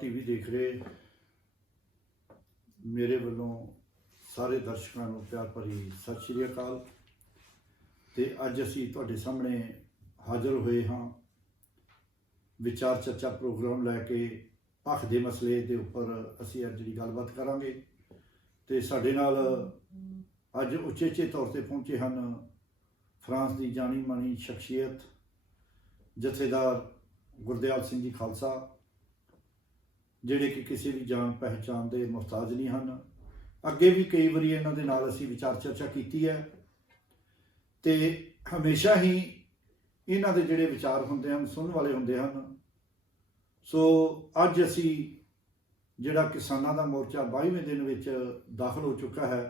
TV देख रहे मेरे वालों सारे दर्शकों को प्यार भरी सत श्री अकाल। तो अज असी तुहाडे सामने हाज़र हुए हाँ विचार चर्चा प्रोग्राम लैके भख के मसले के उपर असी अज जी गलबात करांगे। तो साडे नाल अज उचेचे तौर पर पहुंचे हैं फ्रांस की जानी मानी शख्सियत जथेदार गुरदयाल सिंह जी खालसा, जिहड़े कि किसी भी जान पहचान के मुहताज नहीं हैं। अगे भी कई बार इन्हां दे नाल असीं विचार चर्चा की है तो हमेशा ही इन्हां दे जिहड़े विचार हुंदे हन सुनने वाले हुंदे हन। सो अज असीं जिहड़ा किसानां दा मोर्चा 22वें दिन विच दाखिल हो चुका है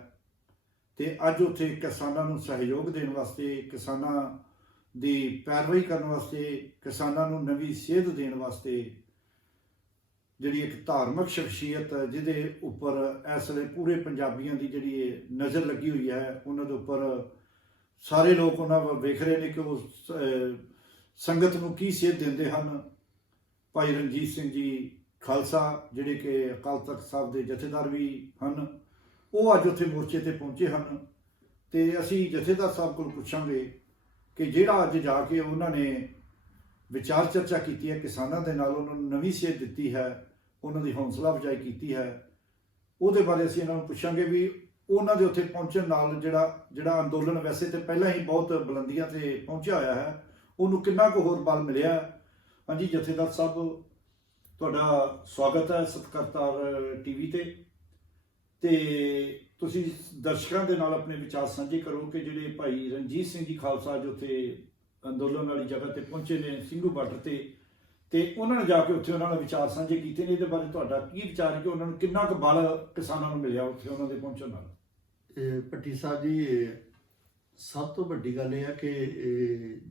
तो अज उत्थे किसानां नूं सहयोग देने वास्ते, किसानां दी पैरवी करने वास्ते, किसानां नूं नवीं सेध देने वास्ते जिहड़ी एक धार्मिक शख्सियत जिहदे उपर इस वेले पूरे पंजाबियों की जिहड़ी नज़र लगी हुई है, उन्हां दे उपर सारे लोग उन्हां वल वेख रहे हैं कि वो संगत नूं की सेध दिंदे हन। भाई रणजीत सिंह जी खालसा जिहड़े कि अकाल तख्त साहब के जथेदार भी हैं, वो अज उत्थे मोर्चे ते पहुंचे हैं। तो असी जथेदार साहब को पुछांगे कि जिहड़ा अज जाके उन्होंने विचार चर्चा की है, किसानों के नाल उन्होंने नवीं सेध दी है, उन्होंने हौसला अफजाई की है, वो बारे असीं इन्हां नूं पुछांगे भी उन्होंने उत्थे पहुंचण नाल जिहड़ा अंदोलन वैसे तो पहला ही बहुत बुलंदियां ते पहुंचा होया है, उन्होंने कितना को होर बल मिलिया। हाँ जी जथेदार साहब, तुहाडा स्वागत है सत्कारतार टीवी ते तुसीं दर्शकों के नाल अपने विचार साझे करो कि जिहड़े भाई रणजीत सिंह जी खालसा जो उत्थे अंदोलन वाली जगह ते पहुंचे ने ਸਿੰਘੂ बार्डर ते उन्होंने जाके उत्थे उन्होंने विचार साझे कीते ने। इहदे बारे तुहाडा की विचार है कि उन्होंने कितना क बल किसानों नूं मिलिया उत्थे उन्होंने पहुंचण नाल? भट्टी साहब जी, सब तो वड्डी गल यह है कि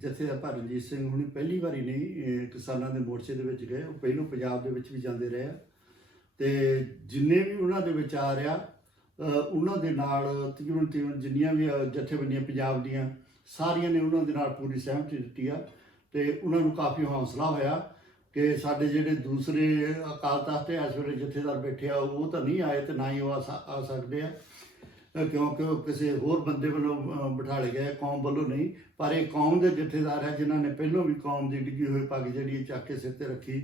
जथेदार भाई रणजीत सिंह हुणी पहली बारी नहीं किसानों के मोर्चे दे विच गए, वो पहलों पंजाब दे विच भी जांदे रहे ते जिन्ने भी उन्हां दे विचार आ उन्हां दे नाल तकरीबन जिन्नियां भी जथेबंदियां पंजाब दीयां सारियां ने उन्हां दे नाल पूरी सहमति दित्ती आ ते उन्हां नूं काफ़ी हौसला होया कि साडे जिहड़े दूसरे अकाल तख्त इस वेले जथेदार बैठे आ वो तो नहीं आए तो ना ही वो आ सकते हैं, क्योंकि वो किसी होर बंदे वालों बिठाले गए, कौम वालों नहीं। पर एक कौम के जथेदार है जिन्होंने पहलों भी कौम की डिगी हुई पग जी चक के सिर ते रखी,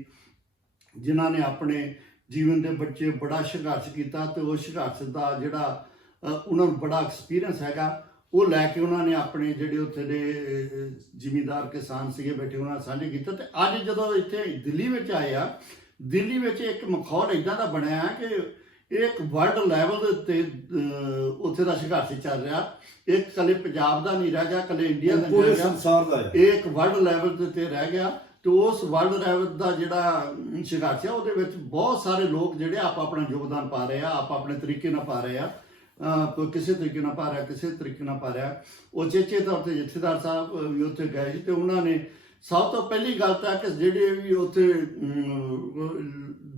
जिन्होंने अपने जीवन के बच्चे बड़ा संघर्ष किया तो उस संघर्ष का जोड़ा उन्होंने बड़ा एक्सपीरियंस हैगा वो लैके उन्होंने अपने जोड़े उत्थे दे जिमीदार किसान से बैठे उन्होंने साझे किया। तो अज जो इतने दिल्ली में आए आ, दिल्ली में एक माहौल इदा का बनया है कि एक वर्ल्ड लैवल उत्ते का संघर्ष चल रहा, एक कले पंजाब का नहीं रह गया, कले इंडिया का नहीं रह गया, एक वर्ल्ड लैवल ते रह गया। तो उस वर्ल्ड लैवल का जोड़ा संघर्ष है वो बहुत सारे लोग जोड़े आप अपना योगदान पा रहे हैं, आप अपने तरीके ना पा रहे हैं, कोई किसी तरीके ना पा रहा, किसी तरीके ना पा रहा। उचेचे तौर पर जथेदार साहब भी उत्थे गए तो उन्होंने सब तो पहली गल तो है कि जोड़े भी उत्थे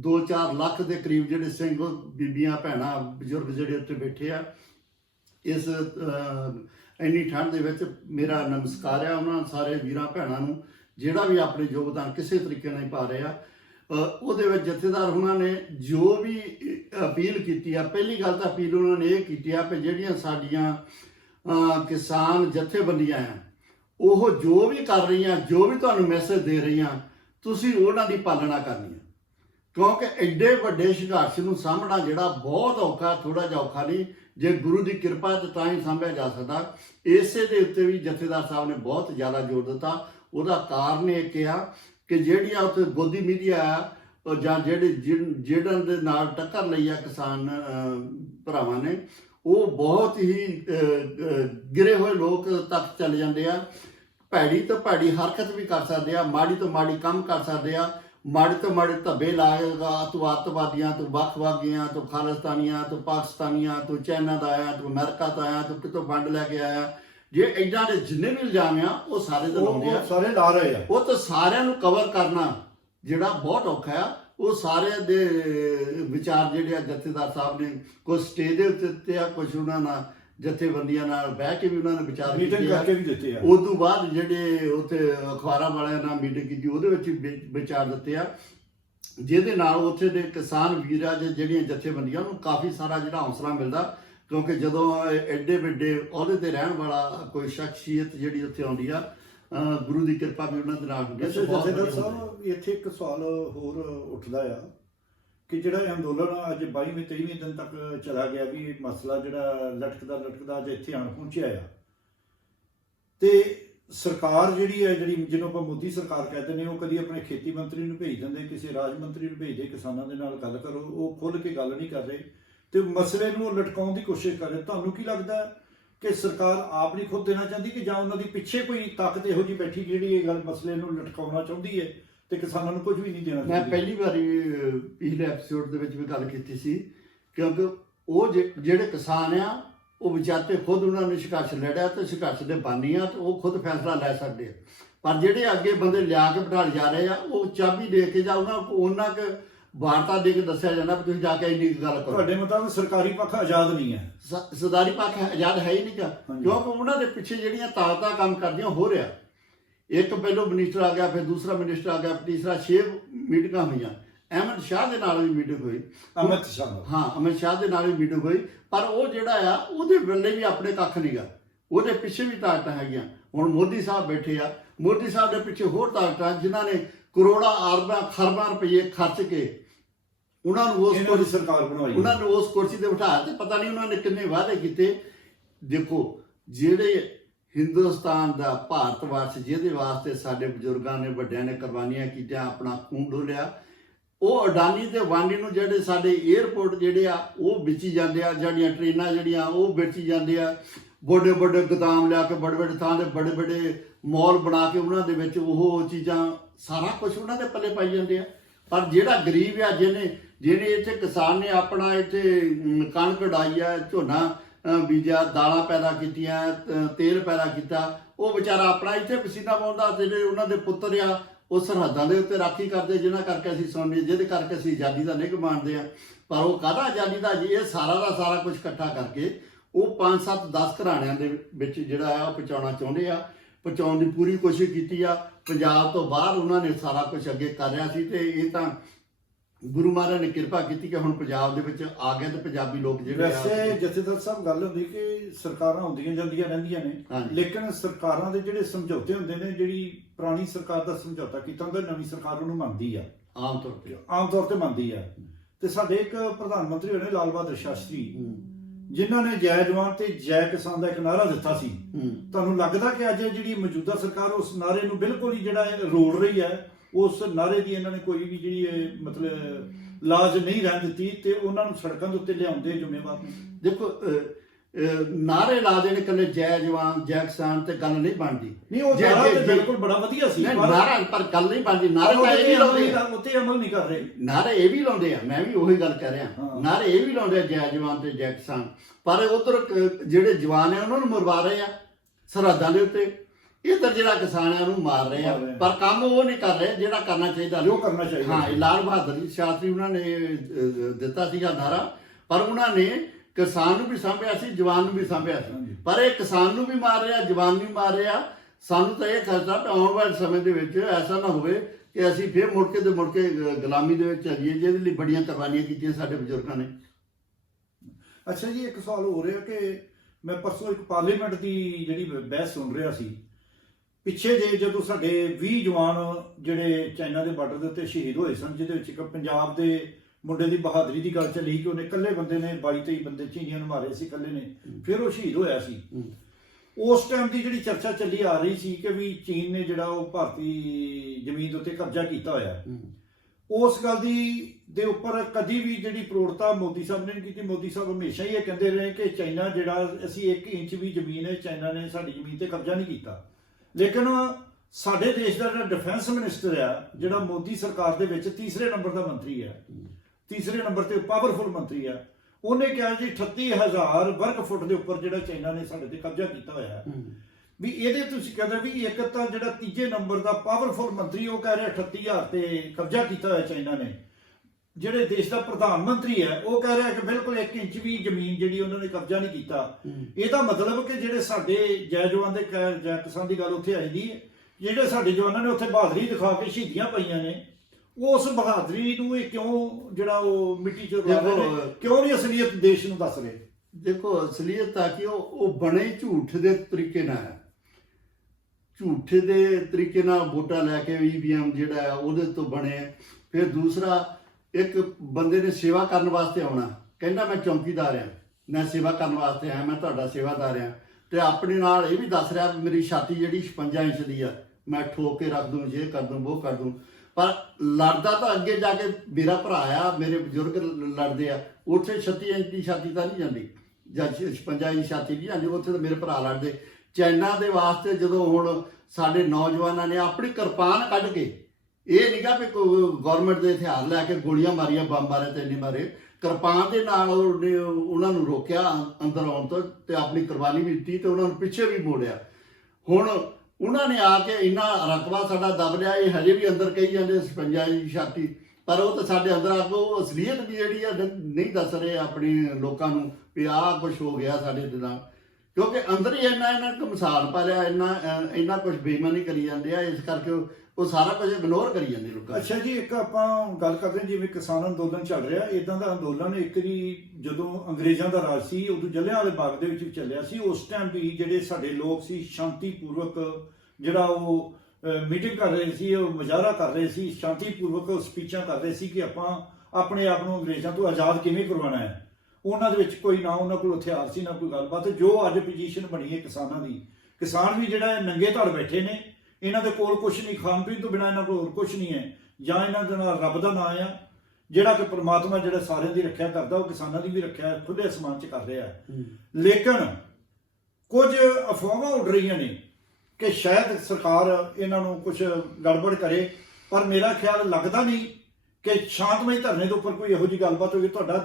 2-4 लाख के करीब जोड़े सिंह बीबियां भैन बजुर्ग जोड़े उत्थे बैठे आ इस इन्नी ठंड दे विच मेरा नमस्कार है उन्होंने सारे वीरां भैनां नूं जिहड़ा भी अपने योगदान किसी तरीके नहीं पा रहे आ। ਉਹਦੇ ਵਿੱਚ ਜਥੇਦਾਰ ਉਹਨਾਂ ਨੇ जो भी अपील की है, पहली गल तो अपील उन्होंने ये की है कि ਜਿਹੜੀਆਂ ਸਾਡੀਆਂ किसान जथेबंदियां हैं वो जो भी कर रही हैं, जो भी ਤੁਹਾਨੂੰ मैसेज दे रही हैं, ਤੁਸੀਂ ਉਹਨਾਂ ਦੀ ਪਾਲਣਾ करनी है, क्योंकि एडे ਵੱਡੇ संघर्ष ਨੂੰ ਸਾਹਮਣਾ ਜਿਹੜਾ बहुत औखा, थोड़ा जिहा औखा नहीं, जे गुरु की कृपा है तो ही ਸਾਂਭਿਆ जा सकता। इसे दे उत्ते भी जथेदार साहब ने बहुत ज़्यादा जोर दिता। ਉਹਦਾ ਕਾਰਨ ਇਹ ਕਿਹਾ कि ਜਿਹੜੀਆਂ ਉੱਥੇ ਗੋਦੀ ਮੀਡੀਆ ਆ ਜਾਂ ਜਿਹਨਾਂ ਦੇ ਨਾਲ ਟੱਕਰ ਲਈ ਆ ਕਿਸਾਨ ਭਰਾਵਾਂ ਨੇ, ਉਹ ਬਹੁਤ ਹੀ ਗਿਰੇ ਹੋਏ ਲੋਕ ਤੱਕ ਚਲੇ ਜਾਂਦੇ ਆ। ਭੈੜੀ ਤੋਂ ਭੈੜੀ ਹਰਕਤ ਵੀ ਕਰ ਸਕਦੇ ਆ, ਮਾੜੀ ਤੋਂ ਮਾੜੀ ਕੰਮ ਕਰ ਸਕਦੇ ਆ, ਮਾੜੇ ਤੋਂ ਮਾੜੇ ਧੱਬੇ ਲਾਏਗਾ ਤੂੰ ਅੱਤਵਾਦੀਆਂ, ਤੂੰ ਵੱਖਵਾਦੀਆਂ, ਤੂੰ ਖਾਲਿਸਤਾਨੀਆਂ, ਤੂੰ ਪਾਕਿਸਤਾਨੀਆਂ, ਤੂੰ ਚਾਈਨਾ ਦਾ ਆਇਆ, ਤੂੰ ਅਮਰੀਕਾ ਤੋਂ ਆਇਆ, ਤੂੰ ਕਿਤੋਂ ਫੰਡ ਲੈ ਕੇ ਆਇਆ, जे इदा के जिन्ने भी इल्जाम आ वो सारे तो लाउंदे सारे ला रहे हैं, वो तो सारिਆਂ ਨੂੰ कवर करना जिहड़ा बहुत औखा है। वो सारे दे विचार जिहड़े जथेदार साहब ने कुछ स्टेज दे उत्ते आ, कुछ उन्होंने जथेबंदियां नाल बैठ के भी उन्होंने विचार मीटिंग करके भी दिते आ। उस तो बाद जिहड़े उत्ते अखबारां वालियां नाल मीटिंग कीती उहदे विच विचार दिते आ। ਜਿਹਦੇ ਨਾਲ ਉੱਥੇ ਦੇ ਕਿਸਾਨ ਵੀਰਾਂ ਜਿਹੜੀਆਂ ਜਥੇਬੰਦੀਆਂ ਨੂੰ ਕਾਫੀ ਸਾਰਾ ਜਿਹੜਾ ਹੌਸਲਾ ਮਿਲਦਾ, ਕਿਉਂਕਿ ਜਦੋਂ ਐਡੇ ਵੱਡੇ ਅਹੁਦੇ ਤੇ ਰਹਿਣ ਵਾਲਾ ਕੋਈ ਸ਼ਖਸੀਅਤ ਜਿਹੜੀ ਉੱਥੇ ਆਉਂਦੀ ਆ, ਗੁਰੂ ਦੀ ਕਿਰਪਾ ਵੀ ਉਹਨਾਂ ਦੇ ਨਾਲ ਹੁੰਦੀ ਹੈ। ਤੇ ਬਹੁਤ ਜਥੇਦਾਰ ਵਧੀਆ ਸਾਹਿਬ ਇੱਥੇ ਇੱਕ ਸਵਾਲ ਹੋਰ ਉੱਠਦਾ ਆ ਕਿ ਜਿਹੜਾ ਇਹ ਅੰਦੋਲਨ ਅੱਜ 22ਵੇਂ 23ਵੇਂ ਦਿਨ ਤੱਕ ਚਲਾ ਗਿਆ, ਵੀ ਇਹ ਮਸਲਾ ਜਿਹੜਾ ਲਟਕਦਾ ਅੱਜ ਇੱਥੇ ਆਣ ਪਹੁੰਚਿਆ ਆ, ਤੇ ਸਰਕਾਰ ਜਿਹੜੀ ਹੈ, ਜਿਹਨੂੰ ਆਪਾਂ ਮੋਦੀ ਸਰਕਾਰ ਕਹਿੰਦੇ ਨੇ, ਉਹ ਕਦੀ ਆਪਣੇ ਖੇਤੀ ਮੰਤਰੀ ਨੂੰ ਭੇਜ ਦਿੰਦੇ, ਕਿਸੇ ਰਾਜ ਮੰਤਰੀ ਨੂੰ ਭੇਜਦੇ, ਕਿਸਾਨਾਂ ਦੇ ਨਾਲ ਗੱਲ ਕਰੋ, ਉਹ ਖੁੱਲ੍ਹ ਕੇ ਗੱਲ ਨਹੀਂ ਕਰ ਰਹੇ ਤੇ ਮਸਲੇ ਨੂੰ ਉਹ ਲਟਕਾਉਣ ਦੀ ਕੋਸ਼ਿਸ਼ ਕਰ ਰਹੇ। ਤੁਹਾਨੂੰ ਕੀ ਲੱਗਦਾ ਕਿ ਸਰਕਾਰ ਆਪ ਨਹੀਂ ਖੁਦ ਦੇਣਾ ਚਾਹੁੰਦੀ, ਕਿ ਜਾਂ ਉਹਨਾਂ ਦੀ ਪਿੱਛੇ ਕੋਈ ਤਾਕਤ ਇਹੋ ਜਿਹੀ ਬੈਠੀ ਜਿਹੜੀ ਇਹ ਗੱਲ ਮਸਲੇ ਨੂੰ ਲਟਕਾਉਣਾ ਚਾਹੁੰਦੀ ਹੈ ਤੇ ਕਿਸਾਨਾਂ ਨੂੰ ਕੁਝ ਵੀ ਨਹੀਂ ਦੇਣਾ ਮੈਂ ਚਾਹੁੰਦੀ? ਪਹਿਲੀ ਵਾਰੀ ਪਿਛਲੇ ਐਪੀਸੋਡ ਦੇ ਵਿੱਚ ਵੀ ਗੱਲ ਕੀਤੀ ਸੀ, ਕਿਉਂਕਿ ਉਹ ਜਿਹੜੇ ਕਿਸਾਨ ਆ, ਉਹ ਵਿਚਾਰੇ ਖੁਦ ਉਹਨਾਂ ਨੇ ਸੰਘਰਸ਼ ਲੜਿਆ ਤੇ ਸੰਘਰਸ਼ ਦੇ ਬਾਨੀ ਆ, ਤੇ ਉਹ ਖੁਦ ਫੈਸਲਾ ਲੈ ਸਕਦੇ ਆ। ਪਰ ਜਿਹੜੇ ਅੱਗੇ ਬੰਦੇ ਲਿਆ ਕੇ ਬਿਠਾਲ ਜਾ ਰਹੇ ਆ, ਉਹ ਚਾਬੀ ਦੇ ਕੇ ਜਾਂ ਉਹਨਾਂ ਕੁ ਵਾਰਤਾ ਦੇ ਕੇ ਦੱਸਿਆ ਜਾਂਦਾ ਵੀ ਤੁਸੀਂ ਜਾ ਕੇ ਇੰਨੀ ਗੱਲ ਕਰੋ। ਤੁਹਾਡੇ ਮੁਤਾਬਕ ਸਰਕਾਰੀ ਪੱਖ ਆਜ਼ਾਦ ਨਹੀਂ ਹੈ? ਸਰਦਾਰੀ ਪੱਖ ਆਜ਼ਾਦ ਹੈ ਹੀ ਨਹੀਂ ਗਾ, ਕਿਉਂਕਿ ਉਹਨਾਂ ਦੇ ਪਿੱਛੇ ਜਿਹੜੀਆਂ ਤਾਕਤਾਂ ਕੰਮ ਕਰਦੀਆਂ ਹੋ ਰਿਹਾ। ਇੱਕ ਪਹਿਲੋਂ ਮਿਨਿਸਟਰ ਆ ਗਿਆ, ਫਿਰ ਦੂਸਰਾ ਮਿਨਿਸਟਰ ਆ ਗਿਆ, ਤੀਸਰਾ 6 ਮੀਟਿੰਗਾਂ ਹੋਈਆਂ। ਅਹਿਮਦ ਸ਼ਾਹ ਦੇ ਨਾਲ ਵੀ ਮੀਟਿੰਗ ਹੋਈ, ਅਮਿਤ ਸ਼ਾਹ ਅਮਿਤ ਸ਼ਾਹ ਦੇ ਨਾਲ ਵੀ ਮੀਟਿੰਗ ਹੋਈ, ਪਰ ਉਹ ਜਿਹੜਾ ਆ ਉਹਦੇ ਵੇਲੇ ਵੀ ਆਪਣੇ ਕੱਖ ਨਹੀਂ ਗਾ, ਉਹਦੇ ਪਿੱਛੇ ਵੀ ਤਾਕਤਾਂ ਹੈਗੀਆਂ। ਹੁਣ ਮੋਦੀ ਸਾਹਿਬ ਬੈਠੇ ਆ, ਮੋਦੀ ਸਾਹਿਬ ਦੇ ਪਿੱਛੇ ਹੋਰ ਤਾਕਤਾਂ ਜਿਨ੍ਹਾਂ ਨੇ ਕਰੋੜਾਂ ਅਰਬਾਂ ਖਰਬਾਂ ਰੁਪਏ ਖਰਚ ਕੇ ਉਹਨਾਂ ਨੂੰ ਸਰਕਾਰ ਬਣਾਈ, ਉਹਨਾਂ ਨੂੰ ਉਸ ਕੁਰਸੀ ਤੇ ਬਿਠਾਇਆ, ਤੇ ਪਤਾ ਨਹੀਂ ਉਹਨਾਂ ਨੇ ਕਿੰਨੇ ਵਾਅਦੇ ਕੀਤੇ। ਦੇਖੋ, ਜਿਹੜੇ ਹਿੰਦੁਸਤਾਨ ਦਾ ਭਾਰਤ ਵਰਸ਼, ਜਿਹਦੇ ਵਾਸਤੇ ਸਾਡੇ ਬਜ਼ੁਰਗਾਂ ਨੇ, ਵੱਡਿਆਂ ਨੇ ਕੁਰਬਾਨੀਆਂ ਕੀਤੀਆਂ, ਆਪਣਾ ਖੂਨ ਡੋਲਿਆ, ਉਹ ਅਡਾਨੀ ਤੇ ਵਾਨੀ ਨੂੰ ਜਿਹੜੇ ਸਾਡੇ 에ਅਰਪੋਰਟ ਜਿਹੜੇ ਆ ਉਹ ਵੇਚੀ ਜਾਂਦੇ ਆ, ਜਿਹੜੀਆਂ ਟ੍ਰੇਨਾਂ ਜਿਹੜੀਆਂ ਉਹ ਵੇਚੀ ਜਾਂਦੇ ਆ, ਵੱਡੇ ਵੱਡੇ ਗੋਦਾਮ ਲਿਆ ਕੇ, ਵੱਡੇ ਵੱਡੇ ਥਾਂ ਦੇ ਵੱਡੇ ਵੱਡੇ ਮਾਲ ਬਣਾ ਕੇ ਉਹਨਾਂ ਦੇ ਵਿੱਚ ਉਹ ਚੀਜ਼ਾਂ ਸਾਰਾ ਕੁਝ ਉਹਨਾਂ ਦੇ ਪੱਲੇ ਪਾਈ ਜਾਂਦੇ ਆ। ਪਰ ਜਿਹੜਾ ਗਰੀਬ ਆ, ਜਿਹਨੇ ਇੱਥੇ ਕਿਸਾਨ ਨੇ ਆਪਣਾ ਇੱਥੇ ਕਣਕ ਉਡਾਈ ਆ, ਝੋਨਾ ਬੀਜਿਆ, ਦਾਲਾਂ ਪੈਦਾ ਕੀਤੀਆਂ, ਤੇਲ ਪੈਦਾ ਕੀਤਾ, ਉਹ ਵਿਚਾਰਾ ਆਪਣਾ ਇੱਥੇ ਪਸੀਨਾ ਪਾਉਂਦਾ, ਜਿਹੜੇ ਉਹਨਾਂ ਦੇ ਪੁੱਤਰ ਆ ਉਹ ਸਰਹੱਦਾਂ ਦੇ ਉੱਤੇ ਰਾਖੀ ਕਰਦੇ, ਜਿਨ੍ਹਾਂ ਕਰਕੇ ਅਸੀਂ ਸੁਣਦੇ, ਜਿਹਦੇ ਕਰਕੇ ਅਸੀਂ ਆਜ਼ਾਦੀ ਦਾ ਨਿੱਘ ਮਾਣਦੇ ਆ। ਪਰ ਉਹ ਕਾਹਦਾ ਆਜ਼ਾਦੀ ਦਾ ਜੀ, ਇਹ ਸਾਰਾ ਦਾ ਸਾਰਾ ਕੁਝ ਇਕੱਠਾ ਕਰਕੇ ਉਹ 5 7 10 ਘਰਾਣਿਆਂ ਦੇ ਵਿੱਚ ਜਿਹੜਾ ਆ ਉਹ ਪਹੁੰਚਾਉਣਾ ਚਾਹੁੰਦੇ ਆ, ਪਹੁੰਚਾਉਣ ਦੀ ਪੂਰੀ ਕੋਸ਼ਿਸ਼ ਕੀਤੀ ਆ। ਪੰਜਾਬ ਤੋਂ ਬਾਹਰ ਉਹਨਾਂ ਨੇ ਸਾਰਾ ਕੁਝ ਅੱਗੇ ਕਰ ਰਿਹਾ ਸੀ, ਤੇ ਇਹ ਤਾਂ ਗੁਰੂ ਮਹਾਰਾਜ ਨੇ ਕਿਰਪਾ ਕੀਤੀ ਕਿ ਹੁਣ ਪੰਜਾਬ ਦੇ ਵਿੱਚ ਆ ਗਿਆ, ਤੇ ਪੰਜਾਬੀ ਲੋਕ ਜਿਹੜੇ ਵੈਸੇ ਜਥੇਦਾਰ ਸਾਹਿਬ ਗੱਲ ਹੁੰਦੀ ਕਿ ਸਰਕਾਰਾਂ ਹੁੰਦੀਆਂ ਜਾਂਦੀਆਂ ਰਹਿੰਦੀਆਂ ਨੇ, ਲੇਕਿਨ ਸਰਕਾਰਾਂ ਦੇ ਜਿਹੜੇ ਸਮਝੌਤੇ ਹੁੰਦੇ ਨੇ, ਜਿਹੜੀ ਪੁਰਾਣੀ ਸਰਕਾਰ ਦਾ ਸਮਝੌਤਾ ਕੀਤਾ ਹੁੰਦਾ, ਨਵੀਂ ਸਰਕਾਰ ਉਹਨੂੰ ਮੰਨਦੀ ਆ, ਆਮ ਤੌਰ ਤੇ ਮੰਨਦੀ ਆ। ਤੇ ਸਾਡੇ ਇੱਕ ਪ੍ਰਧਾਨ ਮੰਤਰੀ ਹੋਏ ਨੇ ਲਾਲ ਬਹਾਦਰ ਸ਼ਾਸਤਰੀ, ਜਿਨ੍ਹਾਂ ਨੇ ਜੈ ਜਵਾਨ ਤੇ ਜੈ ਕਿਸਾਨ ਦਾ ਇੱਕ ਨਾਅਰਾ ਦਿੱਤਾ ਸੀ। ਤੁਹਾਨੂੰ ਲੱਗਦਾ ਕਿ ਅੱਜ ਜਿਹੜੀ ਮੌਜੂਦਾ ਸਰਕਾਰ ਉਸ ਨਾਅਰੇ ਨੂੰ ਬਿਲਕੁਲ ਹੀ ਜਿਹੜਾ ਰੋੜ ਰਹੀ ਹੈ, ਉਸ ਨਾਅਰੇ ਦੀ ਇਹਨਾਂ ਨੇ ਕੋਈ ਵੀ ਜਿਹੜੀ ਮਤਲਬ ਲਾਜ ਨਹੀਂ ਰਹਿਣ ਦਿੱਤੀ, ਤੇ ਉਹਨਾਂ ਨੂੰ ਸੜਕਾਂ ਦੇ ਉੱਤੇ ਲਿਆਉਂਦੇ ਜ਼ਿੰਮੇਵਾਰ ਨੇ? ਦੇਖੋ, ਨਾਰੇ ਲਾ ਦੇਣ ਇਕੱਲੇ ਜੈ ਜਵਾਨ ਜੈ ਕਿਸਾਨ ਤੇ ਗੱਲ ਨਹੀਂ ਬਣਦੀ। ਨਹੀਂ, ਉਹ ਨਾਰਾ ਤੇ ਬਿਲਕੁਲ ਬੜਾ ਵਧੀਆ ਸੀ, ਨਾਰਾ, ਪਰ ਗੱਲ ਨਹੀਂ ਬਣਦੀ। ਨਾਰੇ ਤਾਂ ਇਹ ਵੀ ਲਾਉਂਦੇ ਆ, ਉੱਤੇ ਅਮਲ ਨਹੀਂ ਕਰ ਰਹੇ। ਨਾਰੇ ਇਹ ਵੀ ਲਾਉਂਦੇ ਆ, ਮੈਂ ਵੀ ਉਹੀ ਗੱਲ ਕਰ ਰਿਹਾ, ਨਾਰੇ ਇਹ ਵੀ ਲਾਉਂਦੇ ਆ ਜੈ ਜਵਾਨ ਤੇ ਜੈ ਕਿਸਾਨ, ਪਰ ਉਧਰ ਜਿਹੜੇ ਜਵਾਨ ਆ ਉਹਨਾਂ ਨੂੰ ਮਰਵਾ ਰਹੇ ਆ ਸਰਹੱਦਾਂ ਦੇ ਉੱਤੇ, ਇੱਧਰ ਜਿਹੜਾ ਕਿਸਾਨ ਆ ਉਹਨੂੰ ਮਾਰ ਰਹੇ ਆ, ਪਰ ਕੰਮ ਉਹ ਨਹੀਂ ਕਰ ਰਹੇ ਜਿਹੜਾ ਕਰਨਾ ਚਾਹੀਦਾ। ਜੋ ਕਰਨਾ ਚਾਹੀਦਾ, ਹਾਂ, ਲਾਲ ਬਹਾਦਰ ਸ਼ਾਸਤਰੀ ਉਹਨਾਂ ਨੇ ਦਿੱਤਾ ਸੀਗਾ ਨਾਰਾ, ਪਰ ਉਹਨਾਂ ਨੇ ਕਿਸਾਨ ਨੂੰ ਵੀ ਸਾਂਭਿਆ ਸੀ, ਜਵਾਨ ਨੂੰ ਵੀ ਸਾਂਭਿਆ ਸੀ। ਪਰ ਇਹ ਕਿਸਾਨ ਨੂੰ ਵੀ ਮਾਰ ਰਿਹਾ, ਜਵਾਨ ਨੂੰ ਵੀ ਮਾਰ ਰਿਹਾ। ਸਾਨੂੰ ਤਾਂ ਇਹ ਖਤਰਾ ਕਿ ਆਉਣ ਵਾਲੇ ਸਮੇਂ ਦੇ ਵਿੱਚ ਐਸਾ ਨਾ ਹੋਵੇ ਕਿ ਅਸੀਂ ਫਿਰ ਮੁੜ ਕੇ ਗੁਲਾਮੀ ਦੇ ਵਿੱਚ ਚੱਲੀਏ, ਜਿਹਦੇ ਲਈ ਬੜੀਆਂ ਕੁਰਬਾਨੀਆਂ ਕੀਤੀਆਂ ਸਾਡੇ ਬਜ਼ੁਰਗਾਂ ਨੇ। ਅੱਛਾ ਜੀ, ਇੱਕ ਸਵਾਲ ਹੋ ਰਿਹਾ ਕਿ ਮੈਂ ਪਰਸੋਂ ਇੱਕ ਪਾਰਲੀਮੈਂਟ ਦੀ ਜਿਹੜੀ ਬਹਿਸ ਸੁਣ ਰਿਹਾ ਸੀ, ਪਿੱਛੇ ਜਦੋਂ ਸਾਡੇ 20 ਜਵਾਨ ਜਿਹੜੇ ਚਾਈਨਾ ਦੇ ਬਾਰਡਰ ਦੇ ਉੱਤੇ ਸ਼ਹੀਦ ਹੋਏ ਸਨ, ਜਿਹਦੇ ਵਿੱਚ ਇੱਕ ਪੰਜਾਬ ਦੇ ਮੁੰਡੇ ਦੀ ਬਹਾਦਰੀ ਦੀ ਗੱਲ ਚੱਲੀ ਕਿ ਉਹਨੇ ਇਕੱਲੇ ਬੰਦੇ ਨੇ 22-23 ਬੰਦੇ ਚੀਨੀਆਂ ਨੂੰ ਮਾਰੇ ਸੀ ਇਕੱਲੇ ਨੇ, ਫਿਰ ਉਹ ਸ਼ਹੀਦ ਹੋਇਆ ਸੀ। ਉਸ ਟਾਈਮ ਦੀ ਜਿਹੜੀ ਚਰਚਾ ਚੱਲੀ ਆ ਰਹੀ ਸੀ ਕਿ ਵੀ ਚੀਨ ਨੇ ਜਿਹੜਾ ਉਹ ਭਾਰਤੀ ਜ਼ਮੀਨ ਦੇ ਉੱਤੇ ਕਬਜ਼ਾ ਕੀਤਾ ਹੋਇਆ, ਉਸ ਗੱਲ ਦੇ ਉੱਪਰ ਕਦੀ ਵੀ ਜਿਹੜੀ ਪ੍ਰੋੜਤਾ ਮੋਦੀ ਸਾਹਿਬ ਨੇ ਨਹੀਂ ਕੀਤੀ। ਮੋਦੀ ਸਾਹਿਬ ਹਮੇਸ਼ਾ ਹੀ ਇਹ ਕਹਿੰਦੇ ਰਹੇ ਕਿ ਚਾਈਨਾ ਜਿਹੜਾ, ਅਸੀਂ 1 ਇੰਚ ਵੀ ਜ਼ਮੀਨ ਹੈ ਚਾਈਨਾ ਨੇ ਸਾਡੀ ਜ਼ਮੀਨ ਤੇ ਕਬਜ਼ਾ ਨਹੀਂ ਕੀਤਾ। ਲੇਕਿਨ ਸਾਡੇ ਦੇਸ਼ ਦਾ ਜਿਹੜਾ ਡਿਫੈਂਸ ਮਿਨਿਸਟਰ ਆ, ਜਿਹੜਾ ਮੋਦੀ ਸਰਕਾਰ ਦੇ ਵਿੱਚ ਤੀਸਰੇ ਨੰਬਰ ਦਾ ਮੰਤਰੀ ਆ, ਤੀਸਰੇ ਨੰਬਰ ਤੇ ਪਾਵਰਫੁਲ ਮੰਤਰੀ ਆ, ਉਹਨੇ ਕਿਹਾ ਜੀ 38,000 ਵਰਗ ਫੁੱਟ ਦੇ ਉੱਪਰ ਜਿਹੜਾ ਚਾਈਨਾ ਨੇ ਸਾਡੇ ਤੇ ਕਬਜ਼ਾ ਕੀਤਾ ਹੋਇਆ ਵੀ ਇਹਦੇ ਤੁਸੀਂ ਕਹਿੰਦੇ ਵੀ ਇੱਕ ਤਾਂ ਜਿਹੜਾ ਤੀਜੇ ਨੰਬਰ ਦਾ ਪਾਵਰਫੁਲ ਮੰਤਰੀ ਉਹ ਕਹਿ ਰਿਹਾ 38,000 ਤੇ ਕਬਜ਼ਾ ਕੀਤਾ ਹੋਇਆ ਚਾਈਨਾ ਨੇ, ਜਿਹੜੇ ਦੇਸ਼ ਦਾ ਪ੍ਰਧਾਨ ਮੰਤਰੀ ਹੈ ਉਹ ਕਹਿ ਰਿਹਾ ਕਿ ਬਿਲਕੁਲ 1 ਇੰਚ ਵੀ ਜ਼ਮੀਨ ਜਿਹੜੀ ਉਹਨਾਂ ਨੇ ਕਬਜ਼ਾ ਨਹੀਂ ਕੀਤਾ। ਇਹਦਾ ਮਤਲਬ ਕਿ ਜਿਹੜੇ ਸਾਡੇ ਜੈ ਜਵਾਨ ਦੇ ਜੈ ਕਿਸਾਨ ਦੀ ਗੱਲ ਉੱਥੇ ਆਈ ਦੀ ਹੈ, ਜਿਹੜੇ ਸਾਡੇ ਜਵਾਨਾਂ ਨੇ ਉੱਥੇ ਬਹਾਦਰੀ ਦਿਖਾ ਕੇ ਸ਼ਹੀਦੀਆਂ ਪਾਈਆਂ ਨੇ, ਉਸ ਬਹਾਦਰੀ ਨੂੰ ਇਹ ਕਿਉਂ ਜਿਹੜਾ ਉਹ ਮਿੱਟੀ 'ਚ ਰਲਾ ਰਹੇ ਨੇ, ਦੇਖੋ, ਕਿਉਂ ਨਹੀਂ ਅਸਲੀਅਤ ਦੇਸ਼ ਨੂੰ ਦੱਸ ਰਹੇ? ਦੇਖੋ ਅਸਲੀਅਤ ਤਾਂ ਕਿ ਉਹ ਬਣੇ ਝੂਠ ਦੇ ਤਰੀਕੇ ਨਾਲ ਹੈ। ਝੂਠੇ ਦੇ ਤਰੀਕੇ ਨਾਲ ਵੋਟਾਂ ਲੈ ਕੇ EVM ਜਿਹੜਾ ਹੈ ਉਹਦੇ ਤੋਂ ਬਣੇ। ਫਿਰ ਦੂਸਰਾ, ਇੱਕ ਬੰਦੇ ਨੇ ਸੇਵਾ ਕਰਨ ਵਾਸਤੇ ਆਉਣਾ, ਕਹਿੰਦਾ ਮੈਂ ਚੌਕੀਦਾਰ ਹਾਂ, ਮੈਂ ਸੇਵਾ ਕਰਨ ਵਾਸਤੇ ਆਇਆ, ਮੈਂ ਤੁਹਾਡਾ ਸੇਵਾਦਾਰ ਹਾਂ, ਤੇ ਆਪਣੇ ਨਾਲ ਇਹ ਵੀ ਦੱਸ ਰਿਹਾ ਵੀ ਮੇਰੀ ਛਾਤੀ ਜਿਹੜੀ 56 ਇੰਚ ਦੀ ਆ, ਮੈਂ ਠੋਕ ਕੇ ਰੱਖ ਦੂੰ, ਜੇ ਕਰ ਦੂੰ, ਉਹ ਕਰ ਦੂੰ। ਪਰ ਲੜਦਾ ਤਾਂ ਅੱਗੇ ਜਾ ਕੇ ਮੇਰਾ ਭਰਾ ਆ, ਮੇਰੇ ਬਜ਼ੁਰਗ ਲੜਦੇ ਆ, ਉੱਥੇ 36 ਇੰਚ ਦੀ ਛਾਤੀ ਤਾਂ ਨਹੀਂ ਜਾਂਦੀ, ਜਾਂ 56 ਇੰਚ ਛਾਤੀ ਨਹੀਂ ਜਾਂਦੀ, ਉੱਥੇ ਤਾਂ ਮੇਰੇ ਭਰਾ ਲੜਦੇ। ਚਾਈਨਾ ਦੇ ਵਾਸਤੇ ਜਦੋਂ ਹੁਣ ਸਾਡੇ ਨੌਜਵਾਨਾਂ ਨੇ ਆਪਣੀ ਕਿਰਪਾਨ ਕੱਢ ਕੇ, ਇਹ ਨਹੀਂਗਾ ਵੀ ਗਵਰਨਮੈਂਟ ਦੇ ਹਥਿਆਰ ਲੈ ਕੇ ਗੋਲੀਆਂ ਮਾਰੀਆਂ, ਬੰਬ ਮਾਰੇ ਤੇ ਨਹੀਂ ਮਾਰੇ, ਕਿਰਪਾਨ ਦੇ ਨਾਲ ਉਹਨਾਂ ਨੂੰ ਰੋਕਿਆ ਅੰਦਰ ਆਉਣ ਤੋਂ, ਤੇ ਆਪਣੀ ਕੁਰਬਾਨੀ ਵੀ ਦਿੱਤੀ ਤੇ ਉਹਨਾਂ ਨੂੰ ਪਿੱਛੇ ਵੀ ਮੋੜਿਆ। ਹੁਣ ਉਹਨਾਂ ਨੇ ਆ ਕੇ ਇੰਨਾ ਰਕਬਾ ਸਾਡਾ ਦਬ ਲਿਆ, ਇਹ ਹਜੇ ਵੀ ਅੰਦਰ ਕਹੀ ਜਾਂਦੇ 56 ਦੀ ਛਾਤੀ, ਪਰ ਉਹ ਤਾਂ ਸਾਡੇ ਅੰਦਰ ਆ ਕੇ ਉਹ ਅਸਲੀਅਤ ਵੀ ਜਿਹੜੀ ਆ ਨਹੀਂ ਦੱਸ ਰਹੇ ਆਪਣੀ ਲੋਕਾਂ ਨੂੰ ਵੀ ਆਹ ਕੁਝ ਹੋ ਗਿਆ ਸਾਡੇ ਦੇ ਨਾਲ, ਕਿਉਂਕਿ ਅੰਦਰ ਹੀ ਇਹਨਾਂ ਘਮਸਾਨ ਪਾ ਲਿਆ, ਇੰਨਾ ਕੁਝ ਬੇਈਮਾਨੀ ਕਰੀ ਜਾਂਦੇ ਆ, ਇਸ ਕਰਕੇ ਉਹ ਸਾਰਾ ਕੁਝ ਇਗਨੋਰ ਕਰੀ ਜਾਂਦੇ ਲੋਕਾਂ। ਅੱਛਾ ਜੀ, ਇੱਕ ਆਪਾਂ ਗੱਲ ਕਰਦੇ ਹਾਂ, ਜਿਵੇਂ ਕਿਸਾਨ ਅੰਦੋਲਨ ਚੱਲ ਰਿਹਾ, ਇਦਾਂ ਦਾ ਅੰਦੋਲਨ ਇੱਕ ਦੀ ਜਦੋਂ ਅੰਗਰੇਜ਼ਾਂ ਦਾ ਰਾਜ ਸੀ, ਉਦੋਂ ਜਲਿਆਂਵਾਲੇ ਬਾਗ ਦੇ ਵਿੱਚ ਵੀ ਚੱਲਿਆ ਸੀ। ਉਸ ਟਾਈਮ ਵੀ ਜਿਹੜੇ ਸਾਡੇ ਲੋਕ ਸੀ ਸ਼ਾਂਤੀਪੂਰਵਕ ਜਿਹੜਾ ਉਹ ਮੀਟਿੰਗ ਕਰ ਰਹੇ ਸੀ, ਉਹ ਮੁਜ਼ਾਹਰਾ ਕਰ ਰਹੇ ਸੀ, ਸ਼ਾਂਤੀਪੂਰਵਕ ਸਪੀਚਾਂ ਕਰ ਰਹੇ ਸੀ ਕਿ ਆਪਾਂ ਆਪਣੇ ਆਪ ਨੂੰ ਅੰਗਰੇਜ਼ਾਂ ਤੋਂ ਆਜ਼ਾਦ ਕਿਵੇਂ ਕਰਵਾਉਣਾ ਹੈ। ਉਹਨਾਂ ਦੇ ਵਿੱਚ ਕੋਈ ਨਾ ਉਹਨਾਂ ਕੋਲ ਹਥਿਆਰ ਸੀ, ਨਾ ਕੋਈ ਗੱਲਬਾਤ। ਜੋ ਅੱਜ ਪੋਜੀਸ਼ਨ ਬਣੀ ਹੈ ਕਿਸਾਨਾਂ ਦੀ, ਕਿਸਾਨ ਵੀ ਜਿਹੜਾ ਨੰਗੇ ਧੜ ਬੈਠੇ ਨੇ, ਇਹਨਾਂ ਦੇ ਕੋਲ ਕੁਝ ਨਹੀਂ, ਖਾਣ ਪੀਣ ਤੋਂ ਬਿਨਾਂ ਇਹਨਾਂ ਕੋਲ ਹੋਰ ਕੁਝ ਨਹੀਂ ਹੈ, ਜਾਂ ਇਹਨਾਂ ਦੇ ਨਾਲ ਰੱਬ ਦਾ ਨਾਂ ਆ, ਜਿਹੜਾ ਕਿ ਪ੍ਰਮਾਤਮਾ ਜਿਹੜਾ ਸਾਰਿਆਂ ਦੀ ਰੱਖਿਆ ਕਰਦਾ, ਉਹ ਕਿਸਾਨਾਂ ਦੀ ਵੀ ਰੱਖਿਆ ਖੁੱਲੇ ਅਸਮਾਨ 'ਚ ਕਰ ਰਿਹਾ ਹੈ। ਲੇਕਿਨ ਕੁਝ ਅਫਵਾਹਾਂ ਉੱਡ ਰਹੀਆਂ ਨੇ ਕਿ ਸ਼ਾਇਦ ਸਰਕਾਰ ਇਹਨਾਂ ਨੂੰ ਕੁਝ ਗੜਬੜ ਕਰੇ, ਪਰ ਮੇਰਾ ਖਿਆਲ ਲੱਗਦਾ ਨਹੀਂ ਕਿ ਸ਼ਾਂਤਮਈ ਧਰਨੇ ਦੇ ਉੱਪਰ ਕੋਈ ਇਹੋ ਜਿਹੀ ਗੱਲਬਾਤ ਹੋਵੇ। ਤੁਹਾਡਾ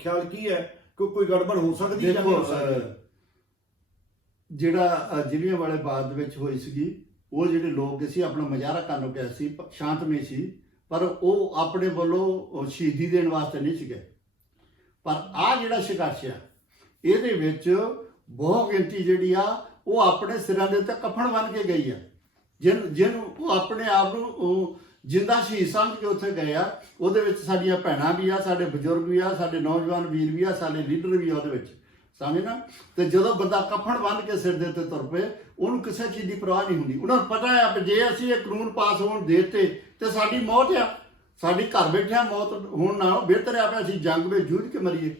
ਖਿਆਲ ਕੀ ਹੈ ਕਿ ਕੋਈ ਗੜਬੜ ਹੋ ਸਕਦੀ ਹੈ ਜਾਂ ਨਹੀਂ ਹੋ ਸਕਦੀ? ਜਿਹੜਾ ਜਲਿਆਂਵਾਲੇ ਬਾਗ ਦੇ ਵਿੱਚ ਹੋਈ ਸੀਗੀ, ਉਹ ਜਿਹੜੇ ਲੋਕ ਸੀ ਆਪਣਾ ਮੁਜ਼ਾਹਰਾ ਕਰਨ ਨੂੰ ਕਿਹਾ ਸੀ, ਸ਼ਾਂਤਮਈ ਸੀ, ਪਰ ਉਹ ਆਪਣੇ ਵੱਲੋਂ ਸ਼ਹੀਦੀ ਦੇਣ ਵਾਸਤੇ ਨਹੀਂ ਸੀਗੇ। ਪਰ ਆਹ ਜਿਹੜਾ ਸੰਘਰਸ਼ ਆ, ਇਹਦੇ ਵਿੱਚ ਬਹੁਤ ਗਿਣਤੀ ਜਿਹੜੀ ਆ ਉਹ ਆਪਣੇ ਸਿਰਾਂ ਦੇ ਉੱਤੇ ਕਫਨ ਬੰਨ੍ਹ ਕੇ ਗਈ ਆ, ਜਿਹਨੂੰ ਉਹ ਆਪਣੇ ਆਪ ਨੂੰ ਜਿੰਦਾ ਸ਼ਹੀਦ ਸਮਝ ਕੇ ਉੱਥੇ ਗਏ ਆ। ਉਹਦੇ ਵਿੱਚ ਸਾਡੀਆਂ ਭੈਣਾਂ ਵੀ ਆ, ਸਾਡੇ ਬਜ਼ੁਰਗ ਵੀ ਆ, ਸਾਡੇ ਨੌਜਵਾਨ ਵੀਰ ਵੀ ਆ, ਸਾਡੇ ਲੀਡਰ ਵੀ ਆ ਉਹਦੇ ਵਿੱਚ, ਸਮਝੇ ਨਾ। ਤੇ ਜਦੋਂ ਬੰਦਾ ਕਫਨ ਬੰਨ੍ਹ ਕੇ ਸਿਰ ਦੇ ਉੱਤੇ ਤੁਰ ਪਏ, ਉਹਨੂੰ ਕਿਸੇ ਚੀਜ਼ ਦੀ ਪਰਵਾਹ ਨਹੀਂ ਹੁੰਦੀ। ਉਹਨਾਂ ਨੂੰ ਪਤਾ ਹੈ ਕਿ ਜੇ ਅਸੀਂ ਇਹ ਕਾਨੂੰਨ ਪਾਸ ਹੋਣ ਦੇ ਦਿੱਤੇ ਤੇ ਸਾਡੀ ਮੌਤ ਆ, ਸਾਡੀ ਘਰ ਬੈਠਿਆਂ ਮੌਤ ਹੋਣ ਨਾਲੋਂ ਬਿਹਤਰ ਆ ਅਸੀਂ ਜੰਗ ਵਿੱਚ ਜੂਝ ਕੇ ਮਰੀਏ।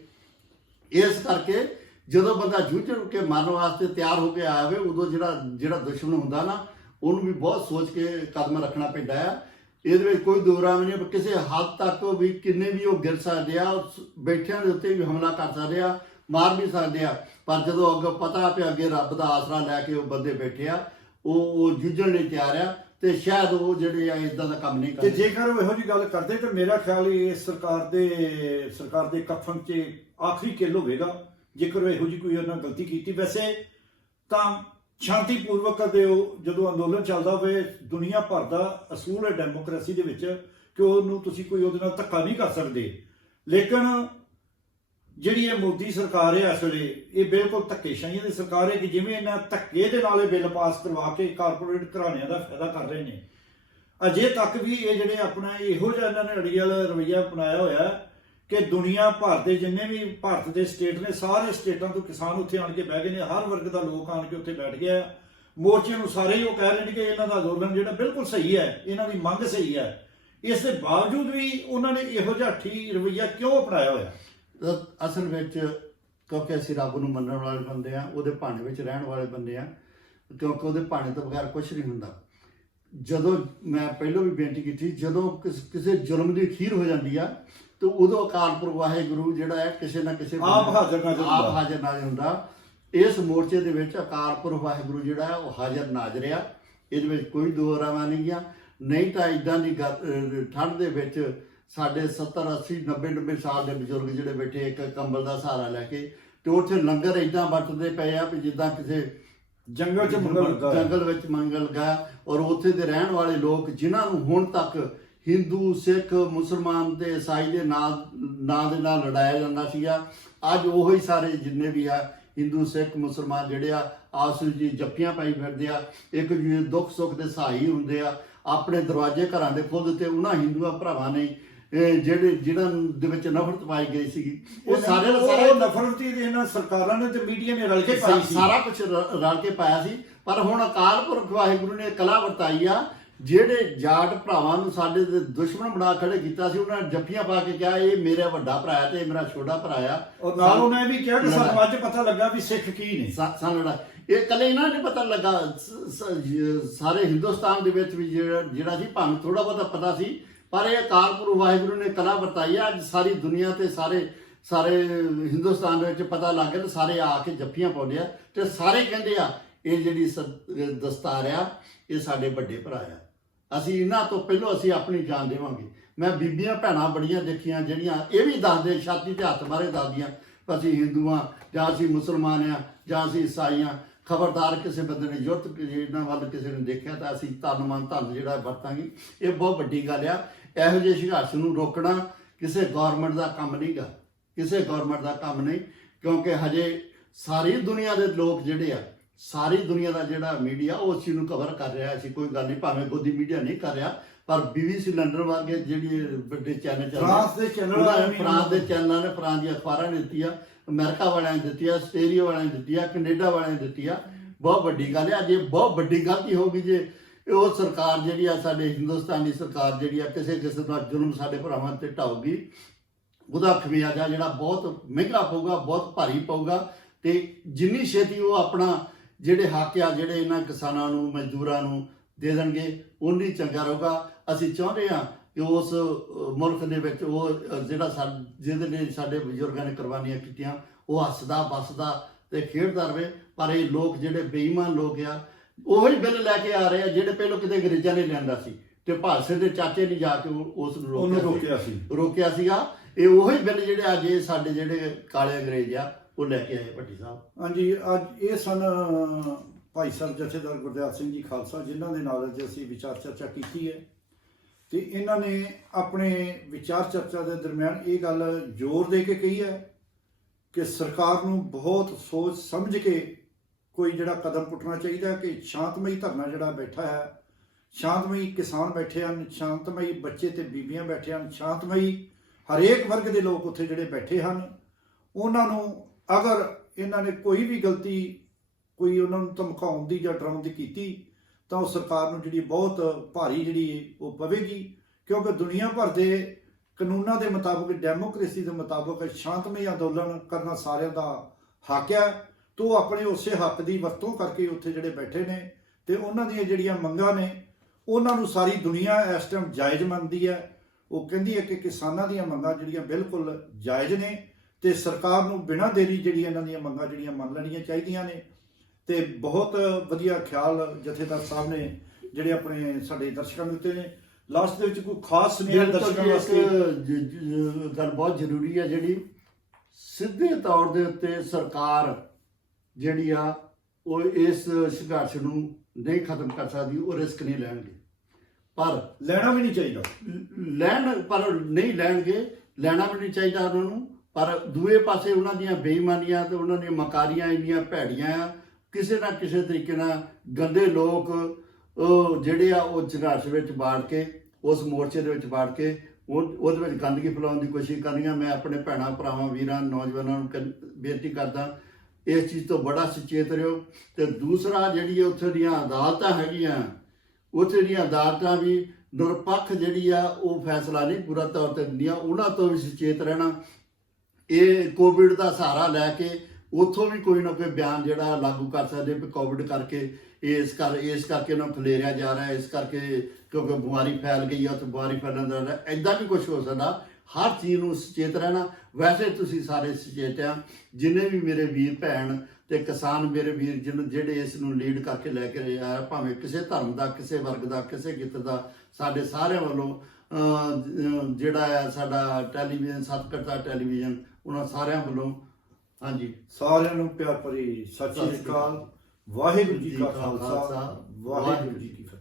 ਇਸ ਕਰਕੇ ਜਦੋਂ ਬੰਦਾ ਜੂਝ ਕੇ ਮਰਨ ਵਾਸਤੇ ਤਿਆਰ ਹੋ ਕੇ ਆਇਆ ਹੋਵੇ, ਉਦੋਂ ਜਿਹੜਾ ਦੁਸ਼ਮਣ ਹੁੰਦਾ ਨਾ, ਉਹਨੂੰ ਵੀ ਬਹੁਤ ਸੋਚ ਕੇ ਕਦਮ ਰੱਖਣਾ ਪੈਂਦਾ ਆ। ਇਹਦੇ ਵਿੱਚ ਕੋਈ ਦੋ ਰਾਹ ਨਹੀਂ, ਕਿਸੇ ਹੱਦ ਤੱਕ ਵੀ ਕਿੰਨੇ ਵੀ ਉਹ ਗਿਰ ਸਕਦੇ ਆ, ਬੈਠਿਆਂ ਦੇ ਉੱਤੇ ਵੀ ਹਮਲਾ ਕਰ ਸਕਦੇ ਆ, ਮਾਰ ਵੀ ਸਕਦੇ ਆ। ਪਰ ਜਦੋਂ ਅੱਗੇ ਪਤਾ ਪਿਆ ਅੱਗੇ ਰੱਬ ਦਾ ਆਸਰਾ ਲੈ ਕੇ ਉਹ ਬੰਦੇ ਬੈਠੇ ਆ, ਉਹ ਜੂਝਣ ਲਈ ਤਿਆਰ ਆ, ਤੇ ਸ਼ਾਇਦ ਉਹ ਜਿਹੜੇ ਆ ਇਦਾਂ ਦਾ ਕੰਮ ਨਹੀਂ ਕਰਦੇ। ਤੇ ਜੇਕਰ ਉਹ ਇਹੋ ਜਿਹੀ ਗੱਲ ਕਰਦੇ ਤਾਂ ਮੇਰਾ ਖਿਆਲ ਇਹ ਸਰਕਾਰ ਦੇ ਕਫਨ 'ਚ ਆਖਰੀ ਕਿੱਲ ਹੋਵੇਗਾ, ਜੇਕਰ ਉਹ ਇਹੋ ਜਿਹੀ ਕੋਈ ਉਹਨਾਂ ਗਲਤੀ ਕੀਤੀ। ਵੈਸੇ ਤਾਂ ਸ਼ਾਂਤੀਪੂਰਵਕ ਜਦੋਂ ਅੰਦੋਲਨ ਚੱਲਦਾ ਹੋਵੇ, ਦੁਨੀਆ ਭਰ ਦਾ ਅਸੂਲ ਹੈ ਡੈਮੋਕ੍ਰੇਸੀ ਦੇ ਵਿੱਚ ਕਿ ਉਹਨੂੰ ਤੁਸੀਂ ਕੋਈ ਉਹਦੇ ਨਾਲ ਧੱਕਾ ਨਹੀਂ ਕਰ ਸਕਦੇ। ਲੇਕਿਨ ਜਿਹੜੀ ਇਹ ਮੋਦੀ ਸਰਕਾਰ ਹੈ ਇਸ ਵੇਲੇ, ਇਹ ਬਿਲਕੁਲ ਧੱਕੇਸ਼ਾਹੀ ਦੀ ਸਰਕਾਰ ਹੈ ਕਿ ਜਿਵੇਂ ਇਹਨਾਂ ਧੱਕੇ ਦੇ ਨਾਲ ਇਹ ਬਿੱਲ ਪਾਸ ਕਰਵਾ ਕੇ ਕਾਰਪੋਰੇਟ ਘਰਾਣਿਆਂ ਦਾ ਫਾਇਦਾ ਕਰ ਰਹੇ ਨੇ। ਅਜੇ ਤੱਕ ਵੀ ਇਹ ਜਿਹੜੇ ਆਪਣਾ ਇਹੋ ਜਿਹਾ ਇਹਨਾਂ ਨੇ ਅੜੀਅਲ ਰਵੱਈਆ ਅਪਣਾਇਆ ਹੋਇਆ ਕਿ ਦੁਨੀਆ ਭਰ ਦੇ ਜਿੰਨੇ ਵੀ ਭਾਰਤ ਦੇ ਸਟੇਟ ਨੇ, ਸਾਰੇ ਸਟੇਟਾਂ ਤੋਂ ਕਿਸਾਨ ਉੱਥੇ ਆਣ ਕੇ ਬਹਿ ਗਏ ਨੇ, ਹਰ ਵਰਗ ਦਾ ਲੋਕ ਆਣ ਕੇ ਉੱਥੇ ਬੈਠ ਗਿਆ। ਮੋਰਚੇ ਨੂੰ ਸਾਰੇ ਹੀ ਉਹ ਕਹਿ ਰਹੇ ਨੇ ਕਿ ਇਹਨਾਂ ਦਾ ਅੰਦੋਲਨ ਜਿਹੜਾ ਬਿਲਕੁਲ ਸਹੀ ਹੈ, ਇਹਨਾਂ ਦੀ ਮੰਗ ਸਹੀ ਹੈ। ਇਸ ਦੇ ਬਾਵਜੂਦ ਵੀ ਉਹਨਾਂ ਨੇ ਇਹੋ ਜਿਹਾ ਠੀ ਰਵੱਈਆ ਕਿਉਂ ਅਪਣਾਇਆ ਹੋਇਆ? ਅਸਲ ਵਿੱਚ ਕਿਉਂਕਿ ਅਸੀਂ ਰੱਬ ਨੂੰ ਮੰਨਣ ਵਾਲੇ ਬੰਦੇ ਆ, ਉਹਦੇ ਭਾਣੇ ਵਿੱਚ ਰਹਿਣ ਵਾਲੇ ਬੰਦੇ ਆ, ਕਿਉਂਕਿ ਉਹਦੇ ਭਾਣੇ ਤੋਂ ਬਗੈਰ ਕੁਝ ਨਹੀਂ ਹੁੰਦਾ। ਜਦੋਂ ਮੈਂ ਪਹਿਲਾਂ ਵੀ ਬੇਨਤੀ ਕੀਤੀ, ਜਦੋਂ ਕਿਸੇ ਜ਼ੁਲਮ ਦੀ ਅਖੀਰ ਹੋ ਜਾਂਦੀ ਆ ਤੇ ਉਦੋਂ ਅਕਾਲ ਪੁਰਖ ਵਾਹਿਗੁਰੂ ਜਿਹੜਾ ਹੈ ਕਿਸੇ ਨਾ ਕਿਸੇ ਆਪ ਹਾਜ਼ਰ ਨਾਜ਼ਰ ਹੁੰਦਾ। ਇਸ ਮੋਰਚੇ ਦੇ ਵਿੱਚ ਅਕਾਲ ਪੁਰਖ ਵਾਹਿਗੁਰੂ ਜਿਹੜਾ ਹੈ ਉਹ ਹਾਜ਼ਰ ਨਾਜ਼ਰ ਆ, ਇਹਦੇ ਵਿੱਚ ਕੋਈ ਦੋ ਰਾਵਾਂ ਨਹੀਂ ਗਿਆ। ਨਹੀਂ ਤਾਂ ਇਦਾਂ ਦੀ ਠੰਡ ਦੇ ਵਿੱਚ ਸਾਡੇ 70 80 90 ਸਾਲ ਦੇ ਬਜ਼ੁਰਗ ਜਿਹੜੇ ਬੈਠੇ ਇੱਕ ਕੰਬਲ ਦਾ ਸਹਾਰਾ ਲੈ ਕੇ, ਤੇ ਉੱਥੇ ਲੰਗਰ ਇਦਾਂ ਵਰਤਦੇ ਪਏ ਆ ਵੀ ਜਿੱਦਾਂ ਕਿਸੇ ਜੰਗਲ ਵਿੱਚ ਮੰਗਲ ਗਾ। ਔਰ ਉੱਥੇ ਦੇ ਰਹਿਣ ਵਾਲੇ ਲੋਕ ਜਿਨ੍ਹਾਂ ਨੂੰ ਹੁਣ ਤੱਕ ਹਿੰਦੂ ਸਿੱਖ ਮੁਸਲਮਾਨ ਤੇ ਈਸਾਈ ਦੇ ਨਾਂ ਦੇ ਨਾਲ ਲੜਾਇਆ ਜਾਂਦਾ ਸੀਗਾ, ਅੱਜ ਉਹੀ ਸਾਰੇ ਜਿੰਨੇ ਵੀ ਆ ਹਿੰਦੂ ਸਿੱਖ ਮੁਸਲਮਾਨ ਜਿਹੜੇ ਆ ਆਪਸ ਵਿੱਚ ਜੱਫੀਆਂ ਪਾਈ ਫਿਰਦੇ ਆ, ਇੱਕ ਦੂਜੇ ਦੇ ਦੁੱਖ ਸੁੱਖ ਦੇ ਸਹਾਈ ਹੁੰਦੇ ਆ, ਆਪਣੇ ਦਰਵਾਜ਼ੇ ਘਰਾਂ ਦੇ ਖੁੱਲ੍ਹ ਦਿੱਤੇ ਉਹਨਾਂ ਹਿੰਦੂਆਂ ਭਰਾਵਾਂ ਨੇ ਜਿਹਨਾਂ ਦੇ ਵਿੱਚ ਨਫ਼ਰਤ ਪਾਈ ਗਈ ਸੀਗੀ, ਉਹ ਸਾਰੇ ਨਫ਼ਰਤ ਹੀ ਇਹਨਾਂ ਸਰਕਾਰਾਂ ਨੇ ਤੇ ਮੀਡੀਆ ਨੇ ਰਲ ਕੇ ਪਾਈ ਸੀ, ਸਾਰਾ ਕੁਝ ਰਲ ਕੇ ਪਾਇਆ ਸੀ। ਪਰ ਹੁਣ ਅਕਾਲ ਪੁਰਖ ਵਾਹਿਗੁਰੂ ਨੇ ਕਲਾ ਵਰਤਾਈ ਆ, ਜਿਹੜੇ ਜਾਟ ਭਰਾਵਾਂ ਨੂੰ ਸਾਡੇ ਦੇ ਦੁਸ਼ਮਣ ਬਣਾ ਖੜੇ ਕੀਤਾ ਸੀ, ਉਹਨਾਂ ਨੇ ਜੱਫੀਆਂ ਪਾ ਕੇ ਕਿਹਾ ਇਹ ਮੇਰਾ ਵੱਡਾ ਭਰਾ ਹੈ ਤੇ ਇਹ ਮੇਰਾ ਛੋਟਾ ਭਰਾ ਆ। ਔਰ ਨਾਲ ਉਹਨਾਂ ਨੇ ਵੀ ਕਿਹਾ ਕਿ ਸਾਨੂੰ ਅੱਜ ਪਤਾ ਲੱਗਾ ਵੀ ਸਿੱਖ ਕੀ ਨੇ। ਸਾਨੂੰ ਇਹ ਇਕੱਲੇ ਇਹਨਾਂ ਨੇ ਪਤਾ ਲੱਗਾ, ਸਾਰੇ ਹਿੰਦੁਸਤਾਨ ਦੇ ਵਿੱਚ ਵੀ ਜਿਹੜਾ ਸੀ ਭਾਵੇਂ ਥੋੜਾ ਬਹੁਤਾ ਪਤਾ ਸੀ, ਪਰ ਇਹ ਅਕਾਲ ਪੁਰਖ ਵਾਹਿਗੁਰੂ ਨੇ ਕਲਾ ਵਰਤਾਈ ਆ। ਅੱਜ ਸਾਰੀ ਦੁਨੀਆ ਤੇ ਸਾਰੇ ਹਿੰਦੁਸਤਾਨ ਦੇ ਵਿੱਚ ਪਤਾ ਲੱਗ ਗਿਆ ਤੇ ਸਾਰੇ ਆ ਕੇ ਜੱਫੀਆਂ ਪਾਉਂਦੇ ਆ ਤੇ ਸਾਰੇ ਕਹਿੰਦੇ ਆ ਇਹ ਜਿਹੜੀ ਦਸਤਾਰ ਆ ਇਹ ਸਾਡੇ ਵੱਡੇ ਭਰਾ ਆ, ਅਸੀਂ ਇਹਨਾਂ ਤੋਂ ਪਹਿਲਾਂ ਅਸੀਂ ਆਪਣੀ ਜਾਨ ਦੇਵਾਂਗੇ। ਮੈਂ ਬੀਬੀਆਂ ਭੈਣਾਂ ਬੜੀਆਂ ਦੇਖੀਆਂ ਜਿਹੜੀਆਂ ਇਹ ਵੀ ਦੱਸਦੇ, ਛਾਤੀ ਤੇ ਹੱਥ ਮਾਰੇ ਦੱਸਦੀਆਂ ਅਸੀਂ ਹਿੰਦੂ ਹਾਂ ਜਾਂ ਅਸੀਂ ਮੁਸਲਮਾਨ ਆ ਜਾਂ ਅਸੀਂ ਈਸਾਈ ਹਾਂ। ਖਬਰਦਾਰ ਕਿਸੇ ਬੰਦੇ ਨੇ ਜ਼ਰੂਰਤ ਇਹਨਾਂ ਵੱਲ ਕਿਸੇ ਨੇ ਦੇਖਿਆ ਤਾਂ ਅਸੀਂ ਧੰਨ ਜਿਹੜਾ ਵਰਤਾਂਗੇ। ਇਹ ਬਹੁਤ ਵੱਡੀ ਗੱਲ ਆ। ਇਹੋ ਜਿਹੇ ਸੰਘਰਸ਼ ਨੂੰ ਰੋਕਣਾ ਕਿਸੇ ਗੌਰਮੈਂਟ ਦਾ ਕੰਮ ਨਹੀਂਗਾ, ਕਿਸੇ ਗੌਰਮੈਂਟ ਦਾ ਕੰਮ ਨਹੀਂ, ਕਿਉਂਕਿ ਹਜੇ ਸਾਰੀ ਦੁਨੀਆ ਦੇ ਲੋਕ ਜਿਹੜੇ ਆ, ਸਾਰੀ ਦੁਨੀਆ ਦਾ ਜਿਹੜਾ ਮੀਡੀਆ ਉਹ ਉਸ ਚੀਜ਼ ਨੂੰ ਕਵਰ ਕਰ ਰਿਹਾ। ਅਸੀਂ ਕੋਈ ਗੱਲ ਨਹੀਂ, ਭਾਵੇਂ ਗੋਦੀ ਮੀਡੀਆ ਨਹੀਂ ਕਰ ਰਿਹਾ, ਪਰ BBC ਲੰਡਨ ਵਰਗੇ ਜਿਹੜੀ ਵੱਡੇ ਚੈਨਲ ਫਰਾਂਸ ਦੇ ਚੈਨਲਾਂ ਨੇ, ਫਰਾਂਸ ਦੀਆਂ ਅਖਬਾਰਾਂ ਨੇ ਦਿੱਤੀ ਆ, ਅਮਰੀਕਾ ਵਾਲਿਆਂ ਨੇ ਦਿੱਤੀ ਆ, ਆਸਟ੍ਰੇਲੀਆ ਵਾਲਿਆਂ ਨੇ ਦਿੱਤੀ ਆ, ਕੈਨੇਡਾ ਵਾਲਿਆਂ ਨੇ ਦਿੱਤੀ ਆ। ਬਹੁਤ ਵੱਡੀ ਗੱਲ ਹੈ। ਜੇ ਬਹੁਤ ਵੱਡੀ ਗਲਤੀ ਹੋ ਗਈ ਜੇ ਉਹ ਸਰਕਾਰ ਜਿਹੜੀ ਆ, ਸਾਡੇ ਹਿੰਦੁਸਤਾਨ ਦੀ ਸਰਕਾਰ ਜਿਹੜੀ ਆ, ਕਿਸੇ ਦਾ ਜ਼ੁਲਮ ਸਾਡੇ ਭਰਾਵਾਂ ਤੇ ਢਾਊਗੀ, ਉਹਦਾ ਖਮਿਆਜ਼ਾ ਜਿਹੜਾ ਬਹੁਤ ਮਹਿੰਗਾ ਪਊਗਾ, ਬਹੁਤ ਭਾਰੀ ਪਊਗਾ। ਤੇ ਜਿੰਨੀ ਛੇਤੀ ਉਹ ਆਪਣਾ ਜਿਹੜੇ ਹੱਕ ਆ ਜਿਹੜੇ ਇਹਨਾਂ ਕਿਸਾਨਾਂ ਨੂੰ, ਮਜ਼ਦੂਰਾਂ ਨੂੰ ਦੇ ਦੇਣਗੇ, ਉਨੀ ਚੰਗਾ ਰਹੂਗਾ। ਅਸੀਂ ਚਾਹੁੰਦੇ ਹਾਂ ਕਿ ਉਸ ਮੁਲਕ ਦੇ ਵਿੱਚ ਉਹ ਜਿਹੜਾ ਜਿਹਦੇ ਲਈ ਸਾਡੇ ਬਜ਼ੁਰਗਾਂ ਨੇ ਕੁਰਬਾਨੀਆਂ ਕੀਤੀਆਂ ਉਹ ਹੱਸਦਾ ਵੱਸਦਾ ਤੇ ਖੇਡਦਾ ਰਹੇ। ਪਰ ਇਹ ਲੋਕ ਜਿਹੜੇ ਬੇਈਮਾਨ ਲੋਕ ਆ, ਉਹੀ ਬਿੱਲ ਲੈ ਕੇ ਆ ਰਹੇ ਆ ਜਿਹੜੇ ਪਹਿਲਾਂ ਕਿਤੇ ਅੰਗਰੇਜ਼ਾਂ ਨੇ ਲਿਆਂਦਾ ਸੀ ਤੇ ਭਾਰਤ ਦੇ ਚਾਚੇ ਨੇ ਜਾ ਕੇ ਉਸ ਨੂੰ ਰੋਕਿਆ ਸੀਗਾ। ਇਹ ਉਹੀ ਬਿੱਲ ਜਿਹੜੇ ਅੱਜ ਸਾਡੇ ਜਿਹੜੇ ਕਾਲੇ ਅੰਗਰੇਜ਼ ਆ ਉਹ ਲੈ ਕੇ ਆਏ ਭੱਟੀ ਸਾਹਿਬ। ਹਾਂਜੀ, ਅੱਜ ਇਹ ਸਨ ਭਾਈ ਸਾਹਿਬ ਜਥੇਦਾਰ ਗੁਰਦਿਆਲ ਸਿੰਘ ਜੀ ਖਾਲਸਾ, ਜਿਨ੍ਹਾਂ ਦੇ ਨਾਲ ਅੱਜ ਅਸੀਂ ਵਿਚਾਰ ਚਰਚਾ ਕੀਤੀ ਹੈ। ਤੇ ਇਹਨਾਂ ਨੇ ਆਪਣੇ ਵਿਚਾਰ ਚਰਚਾ ਦੇ ਦਰਮਿਆਨ ਇਹ ਗੱਲ ਜ਼ੋਰ ਦੇ ਕੇ ਕਹੀ ਹੈ ਕਿ ਸਰਕਾਰ ਨੂੰ ਬਹੁਤ ਸੋਚ ਸਮਝ ਕੇ ਕੋਈ ਜਿਹੜਾ ਕਦਮ ਪੁੱਟਣਾ ਚਾਹੀਦਾ ਕਿ ਸ਼ਾਂਤਮਈ ਧਰਨਾ ਜਿਹੜਾ ਬੈਠਾ ਹੈ, ਸ਼ਾਂਤਮਈ ਕਿਸਾਨ ਬੈਠੇ ਹਨ, ਸ਼ਾਂਤਮਈ ਬੱਚੇ ਤੇ ਬੀਬੀਆਂ ਬੈਠੇ ਹਨ, ਸ਼ਾਂਤਮਈ ਹਰੇਕ ਵਰਗ ਦੇ ਲੋਕ ਉੱਥੇ ਜਿਹੜੇ ਬੈਠੇ ਹਨ, ਉਹਨਾਂ ਨੂੰ ਅਗਰ ਇਹਨਾਂ ਨੇ ਕੋਈ ਵੀ ਗਲਤੀ, ਕੋਈ ਉਹਨਾਂ ਨੂੰ ਧਮਕਾਉਣ ਦੀ ਜਾਂ ਡਰਾਉਣ ਦੀ ਕੀਤੀ ਤਾਂ ਉਹ ਸਰਕਾਰ ਨੂੰ ਜਿਹੜੀ ਬਹੁਤ ਭਾਰੀ ਜਿਹੜੀ ਉਹ ਪਵੇਗੀ। ਕਿਉਂਕਿ ਦੁਨੀਆ ਭਰ ਦੇ ਕਾਨੂੰਨਾਂ ਦੇ ਮੁਤਾਬਕ, ਡੈਮੋਕ੍ਰੇਸੀ ਦੇ ਮੁਤਾਬਕ ਸ਼ਾਂਤਮਈ ਅੰਦੋਲਨ ਕਰਨਾ ਸਾਰਿਆਂ ਦਾ ਹੱਕ ਹੈ। ਤੋਂ ਆਪਣੇ ਉਸੇ ਹੱਕ ਦੀ ਵਰਤੋਂ ਕਰਕੇ ਉੱਥੇ ਜਿਹੜੇ ਬੈਠੇ ਨੇ ਤੇ ਉਹਨਾਂ ਦੀਆਂ ਜਿਹੜੀਆਂ ਮੰਗਾਂ ਨੇ ਉਹਨਾਂ ਨੂੰ ਸਾਰੀ ਦੁਨੀਆ ਇਸ ਟਾਈਮ ਜਾਇਜ਼ ਮੰਨਦੀ ਹੈ। ਉਹ ਕਹਿੰਦੀ ਹੈ ਕਿ ਕਿਸਾਨਾਂ ਦੀਆਂ ਮੰਗਾਂ ਜਿਹੜੀਆਂ ਬਿਲਕੁਲ ਜਾਇਜ਼ ਨੇ ਤੇ ਸਰਕਾਰ ਨੂੰ ਬਿਨਾਂ ਦੇਰੀ ਜਿਹੜੀ ਇਹਨਾਂ ਦੀਆਂ ਮੰਗਾਂ ਜਿਹੜੀਆਂ ਮੰਨ ਲੈਣੀਆਂ ਚਾਹੀਦੀਆਂ ਨੇ। ਤੇ ਬਹੁਤ ਵਧੀਆ ਖਿਆਲ ਜਥੇਦਾਰ ਸਾਹਿਬ ਨੇ ਜਿਹੜੇ ਆਪਣੇ ਸਾਡੇ ਦਰਸ਼ਕਾਂ ਨੂੰ ਦਿੱਤੇ ਨੇ। ਲਾਸਟ ਦੇ ਵਿੱਚ ਕੋਈ ਖਾਸ ਸੁਨੇਹਾ ਦਰਸ਼ਕਾਂ ਵਾਸਤੇ? ਗੱਲ ਬਹੁਤ ਜ਼ਰੂਰੀ ਹੈ, ਜਿਹੜੀ ਸਿੱਧੇ ਤੌਰ ਦੇ ਉੱਤੇ ਸਰਕਾਰ ਜਿਹੜੀ ਆ ਉਹ ਇਸ ਸੰਘਰਸ਼ ਨੂੰ ਨਹੀਂ ਖਤਮ ਕਰ ਸਕਦੀ, ਉਹ ਰਿਸਕ ਨਹੀਂ ਲੈਣਗੇ। ਪਰ ਲੈਣਾ ਵੀ ਨਹੀਂ ਚਾਹੀਦਾ, ਪਰ ਨਹੀਂ ਲੈਣਗੇ, ਲੈਣਾ ਵੀ ਨਹੀਂ ਚਾਹੀਦਾ ਉਹਨਾਂ ਨੂੰ। ਪਰ ਦੂਏ ਪਾਸੇ ਉਹਨਾਂ ਦੀਆਂ ਬੇਈਮਾਨੀਆਂ ਤੇ ਉਹਨਾਂ ਦੀਆਂ ਮਕਾਰੀਆਂ ਇੰਨੀਆਂ ਭੈੜੀਆਂ ਆ, ਕਿਸੇ ਨਾ ਕਿਸੇ ਤਰੀਕੇ ਨਾਲ ਗੰਦੇ ਲੋਕ ਜਿਹੜੇ ਆ ਉਹ ਸੰਘਰਸ਼ ਵਿੱਚ ਬਾੜ ਕੇ, ਉਸ ਮੋਰਚੇ ਦੇ ਵਿੱਚ ਬਾੜ ਕੇ ਉਹਦੇ ਵਿੱਚ ਗੰਦਗੀ ਫੈਲਾਉਣ ਦੀ ਕੋਸ਼ਿਸ਼ ਕਰਨੀਆਂ। ਮੈਂ ਆਪਣੇ ਭੈਣਾਂ ਭਰਾਵਾਂ ਵੀਰਾਂ ਨੌਜਵਾਨਾਂ ਨੂੰ ਬੇਨਤੀ ਕਰਦਾ, ਇਸ ਚੀਜ਼ ਤੋਂ ਬੜਾ ਸੁਚੇਤ ਰਹੋ। ਤੇ ਦੂਸਰਾ ਜਿਹੜੀ ਉੱਥੇ ਦੀਆਂ ਅਦਾਲਤਾਂ ਹੈਗੀਆਂ, ਉੱਥੇ ਦੀਆਂ ਅਦਾਲਤਾਂ ਵੀ ਨਿਰਪੱਖ ਜਿਹੜੀ ਆ ਉਹ ਫੈਸਲਾ ਨਹੀਂ ਪੂਰਾ ਤੌਰ ਤੇ ਦਿੰਦੀਆਂ, ਉਹਨਾਂ ਤੋਂ ਵੀ ਸੁਚੇਤ ਰਹਿਣਾ। ਇਹ ਕੋਵਿਡ ਦਾ ਸਹਾਰਾ ਲੈ ਕੇ ਉੱਥੋਂ ਵੀ ਕੋਈ ਨਾ ਕੋਈ ਬਿਆਨ ਜਿਹੜਾ ਲਾਗੂ ਕਰ ਸਕਦੇ ਵੀ ਕੋਵਿਡ ਕਰਕੇ ਇਸ ਕਰਕੇ ਇਹਨਾਂ ਨੂੰ ਖਲੇਰਿਆ ਜਾ ਰਿਹਾ, ਇਸ ਕਰਕੇ ਕਿਉਂਕਿ ਬਿਮਾਰੀ ਫੈਲ ਗਈ ਆ ਤੇ ਬਿਮਾਰੀ ਫੈਲਣ ਦਾ ਇੱਦਾਂ ਵੀ ਕੁਝ ਹੋ ਸਕਦਾ। ਹਰ ਚੀਜ਼ ਨੂੰ ਸੁਚੇਤ ਰਹਿਣਾ। ਵੈਸੇ ਤੁਸੀਂ ਸਾਰੇ ਸੁਚੇਤ ਆ, ਜਿੰਨੇ ਵੀ ਮੇਰੇ ਵੀਰ ਭੈਣ ਤੇ ਕਿਸਾਨ ਮੇਰੇ ਵੀਰ ਜਿਹੜੇ ਇਸ ਨੂੰ ਲੀਡ ਕਰਕੇ ਲੈ ਕੇ ਆਇਆ, ਭਾਵੇਂ ਕਿਸੇ ਧਰਮ ਦਾ, ਕਿਸੇ ਵਰਗ ਦਾ, ਕਿਸੇ ਕਿੱਤੇ ਦਾ, ਸਾਡੇ ਸਾਰਿਆਂ ਵੱਲੋਂ ਜਿਹੜਾ ਆ ਸਾਡਾ ਟੈਲੀਵਿਜ਼ਨ ਸਤਿਕਰਤਾ ਟੈਲੀਵਿਜ਼ਨ, ਉਹਨਾਂ ਸਾਰਿਆਂ ਵੱਲੋਂ ਹਾਂਜੀ ਸਾਰਿਆਂ ਨੂੰ ਪਿਆਰ ਭਰੀ ਸਤਿ ਸ਼੍ਰੀ ਅਕਾਲ। ਵਾਹਿਗੁਰੂ ਜੀ ਕਾ ਖਾਲਸਾ, ਵਾਹਿਗੁਰੂ ਜੀ ਕੀ ਫਤਿਹ।